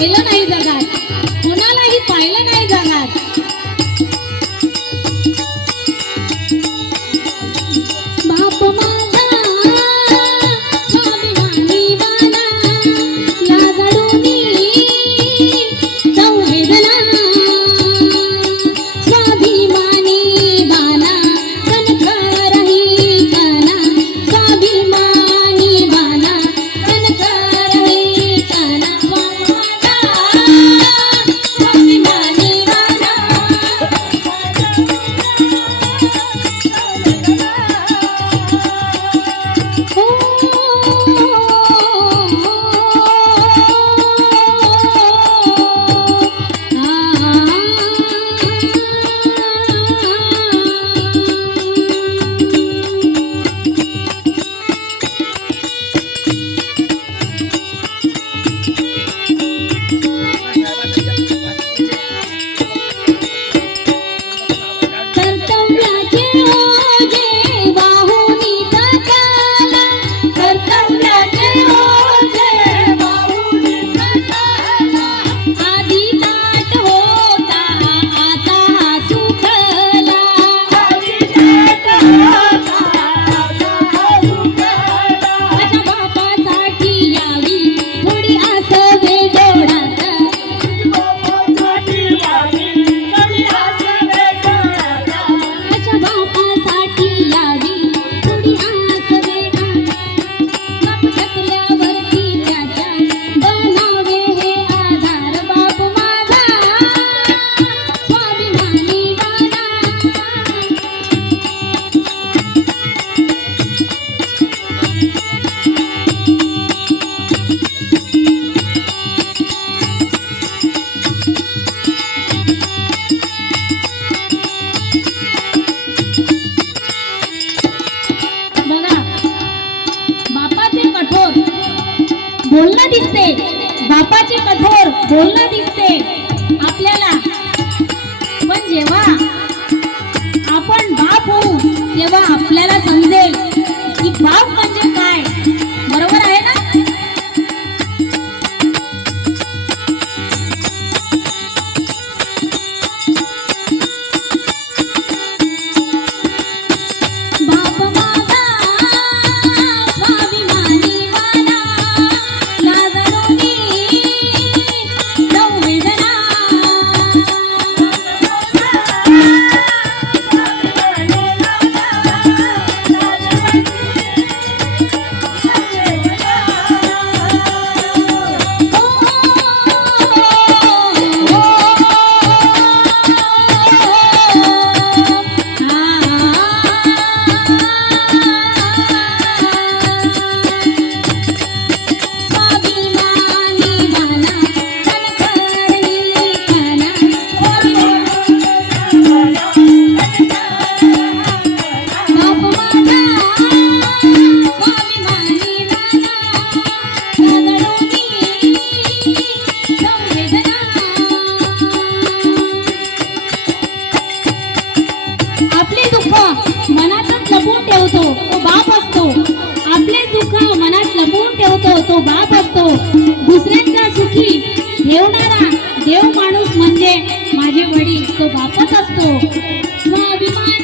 पाहिलं नाही जगात, कोणालाही पाहिलं नाही जगात। बाप माझा स्वाभिमानी बाणा, लाजडूनी संवेदना, स्वाभिमानी बाणा कणखरही कणा, स्वाभिमानी बाणा कणखरही कणा। स्वाभिमानी बाणा कर्तव्याचे ओझे वाहुनी जाताना, कर्तव्याचे ओझे वाहुनी जाताना, आधी ताट होता आता हा सुखला, आधी ताट होता आता हा सुखला। माझ्या बापासाठी यावी थोडी आसवे डोळ्यात, बापासाठी यावी थोडी आसवे डोळ्यात, माझ्या बापासाठी यावी थोडी आसवे डोळ्यात। बाप थकल्यावरती त्याच्या बनावे हे आधार, बाप माझा स्वाभिमानी बाणा। बघा, बापाचे कठोर बोलणं दिसते, बापाचे कठोर बोलणं दिसते आपल्याला, पण जेव्हा आपण बाप होऊ तेव्हा आपल्याला समजेल की बाप म्हणजे काय। बरोबर आहे ना? बाप माझा स्वाभिमानी बाणा, लाजडूनी संवेदना, स्वाभिमानी बाणा कणखरही कणा, बाप माझा स्वाभिमानी बाणा, लाजडूनी संवेदना। आपले दुःख मनातच लपवून ठेवतो तो बाप असतो, आपले दुःख मनात लपवून ठेवतो तो बाप असतो। दुसऱ्यांचा सुखी ठेवणारा देव माणूस म्हणजे माझे वडील, तो बापच असतो। स्वाभिमानी